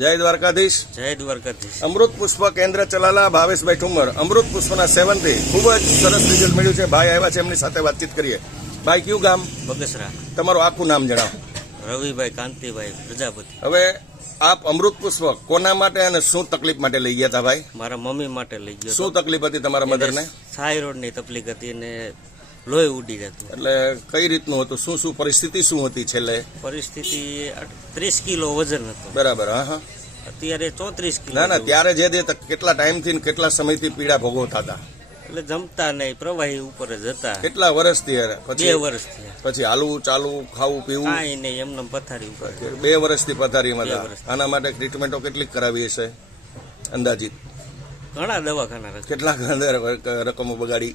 જય દ્વારકાધીશ. જય દ્વારકાધીશ. અમૃત પુષ્પ કેન્દ્ર ચલાલા ભાવેશભાઈ ઠુમર. અમૃત પુષ્પના સેવનથી ખૂબ જ સરસ રિઝલ્ટ મળ્યું છે. ભાઈ આવ્યા છે, એમની સાથે વાતચીત કરીએ. ભાઈ, કયું ગામ? બગસરા. તમારું આખું નામ જણાવો. રવિભાઈ કાંતિભાઈ પ્રજાપતિ. હવે આપ અમૃત પુષ્પ કોના માટે અને શું તકલીફ માટે લઈ ગયા હતા ભાઈ? મારા મમ્મી માટે લઈ ગયો. શું તકલીફ હતી તમારા મધરને? થાઇરોઇડ ની તકલીફ હતી અને લોહી ઉડી જતું. એટલે કઈ રીતનું હતું? શું શું પરિસ્થિતિ શું હતી છેલ્લે? પરિસ્થિતિ 30 કિલો વજન હતું. બરાબર. હા હા. અત્યારે 34 કિલો. ના ના, ત્યારે જે કેટલા ટાઈમથી ને કેટલા સમયથી પીડા ભોગવતા હતા? એટલે જમતા નહીં, પ્રવાહી ઉપર જ હતા. કેટલા વર્ષથી? 2 વર્ષ થયા. પછી હાલવું ચાલવું ખાવું પીવું? કાંઈ નહીં, એમને પથારી ઉપર. 2 વર્ષથી પથારીમાં હતા. 2 વર્ષ. આના માટે ટ્રીટમેન્ટો કેટલીક કરાવી હશે અંદાજિત? ઘણા દવાખાના કેટલાક રકમો બગાડી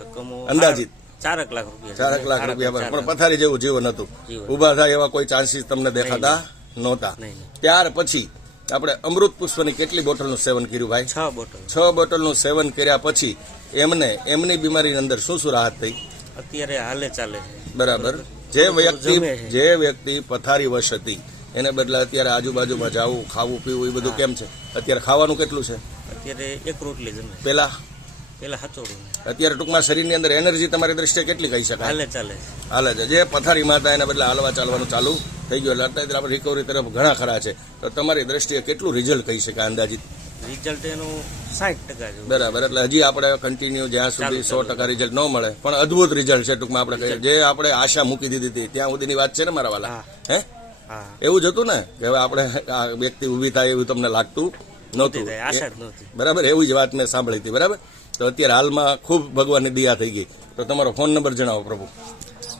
રકમો અંદાજિત? 4 લાખ રૂપિયા. 4 લાખ રૂપિયા. પણ પથારી જેવું જીવન હતું. જીવન. ઉભા થાય એવા કોઈ ચાન્સીસ તમને દેખાતા નહોતા. નહીં. ત્યાર પછી આપણે અમૃત પુષ્પની કેટલી બોટલનું સેવન કર્યું ભાઈ? 6 બોટલ. 6 બોટલનું સેવન કર્યા પછી એમની બીમારીની અંદર શું શું રાહત થઈ? અત્યારે હાલે ચાલે છે. બરાબર. જે વ્યક્તિ પથારી વશ હતી એને બદલે અત્યારે આજુબાજુમાં જવું, ખાવું પીવું એ બધું કેમ છે? અત્યારે ખાવાનું કેટલું છે? અત્યારે 1 રોટલી જમે. પેલા હાચોડું. અત્યારે ટૂંકમાં શરીરની અંદર એનર્જી તમારી દ્રષ્ટિએ કેટલી કહી શકાય? હાલે ચાલે. હાલે છે. જે પથારીમાં હતા એના બદલે હાલવા ચાલવાનું ચાલુ થઈ ગયું. એટલે અત્યારે આપણે રિકવરી તરફ ઘણા ખરા છે. તો તમારી દ્રષ્ટિએ કેટલું રિઝલ્ટ કહી શકાય અંદાજિત? રિઝલ્ટ એનું 60% જેવું. બરાબર. એટલે હજી આપણે કન્ટિન્યુ જ્યાં સુધી 100% રિઝલ્ટ ન મળે પણ અદ્ભુત રિઝલ્ટ છે. ટૂંકમાં આપણે કહીએ જે આપણે આશા મૂકી દીધી હતી ત્યાં સુધીની વાત છે ને મારા વાલા? હે, એવું જ હતું ને કે હવે આપણે આ વ્યક્તિ ઊભી થાય એવું તમને લાગતું નહોતું? આશા જ નહોતી. બરાબર. એવી જ વાત મેં સાંભળી હતી. બરાબર. તો અત્યારે હાલમાં ખૂબ ભગવાનની દયા થઈ ગઈ. તો તમારો ફોન નંબર જણાવો પ્રભુ.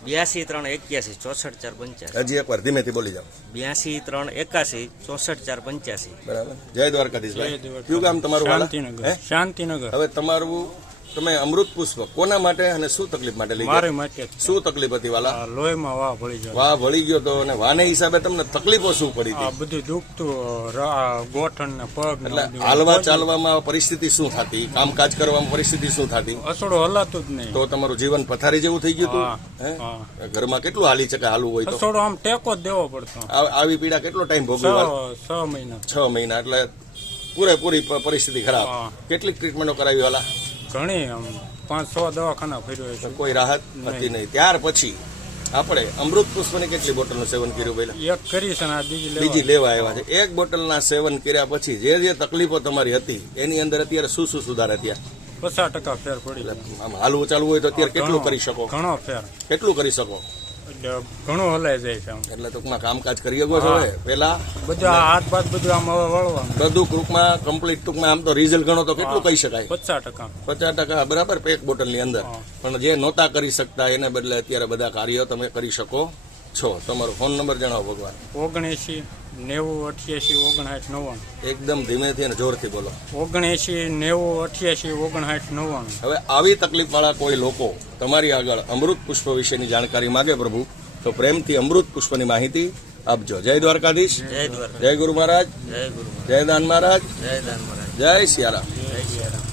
82 381 64 485. હજી એકવાર ધીમેથી બોલી જાઓ. 82 381 64 485. બરાબર. જય દ્વારકાધીશ ભાઈ. કયું ગામ તમારું? શાંતિનગર. શાંતિનગર. હવે તમે અમૃત પુષ્પ કોના માટે અને શું તકલીફ માટે લઈ મારી ગયા? માટે શું તકલીફ હતી વાલા? લોહીમાં વાહ ભળી જાય. વાહ ભળી ગયો તો, અને વાને હિસાબે તમને તકલીફો શું પડી આ હતી? બધું દુખતું, ગોઠણ ને પગ ને એટલે બધું. હાલવા ચાલવામાં પરિસ્થિતિ શું થતી? કામકાજ કરવામાં પરિસ્થિતિ શું થતી? અસડો હલાતું જ નહીં. તો તમારું જીવન પથારી જેવું થઈ ગયું હા, હતું? હે? હા. ઘરમાં કેટલું હાલી શકે હાલવું હોય તો? અસડો આમ ટેકો જ દેવો પડતો. આવી પીડા કેટલો ટાઈમ ભોગવી? 6 મહિના. 6 મહિના. એટલે પૂરેપૂરી પરિસ્થિતિ ખરાબ. હા. કેટલીક ટ્રીટમેન્ટો કરાવી વાલા? ઘણી આમ 5-6 દવાખાના ફર્યો છે. કોઈ રાહત હતી નહીં. ત્યાર પછી આપણે અમૃત પુષ્પની કેટલી બોટલનું સેવન કર્યું પહેલા? એક કરી છે ને આ બીજી લેવા આવ્યા છે. 1 બોટલના સેવન કર્યા પછી જે તકલીફો તમારી હતી એની અંદર અત્યારે શું શું સુધાર થયા? 50% ફેર પડી. આમ હાલવું ચાલવું હોય તો અત્યારે કેટલું કરી શકો? ઘણો ફેર. કેટલું કરી શકો? એટલે ઘણું હલાઈ જાય છે આમ. એટલે ટૂંકમાં કામકાજ કરી શકો છો? પેલા બધું આ હાથ બાદ બધું આમ હવે વળવાનું. બધું ટૂંકમાં કમ્પ્લીટ ટૂંકમાં આમ તો રિઝલ્ટ ગણો તો કેટલું કહી શકાય? 50%. 50% બરાબર. 1 બોટલની અંદર. પણ જે નહોતા કરી શકતા એને બદલે અત્યારે બધા કાર્યો તમે કરી શકો છો. તમારો ફોન નંબર જણાવો ભગવાન. 79 90 88 59 99. એકદમ ધીમેથી અને જોરથી બોલો. 79 90 88 59 99. હવે આવી તકલીફ વાળા કોઈ લોકો તમારી આગળ અમૃત પુષ્પ વિશેની જાણકારી માંગે પ્રભુ, તો પ્રેમથી અમૃત પુષ્પની માહિતી આપજો. જય દ્વારકાધીશ. જય દ્વારકા. જય ગુરુ મહારાજ. જય ગુરુ. જય દાન મહારાજ. જય દાન મહારાજ. જય સિયારામ. જય શ્રી રામ.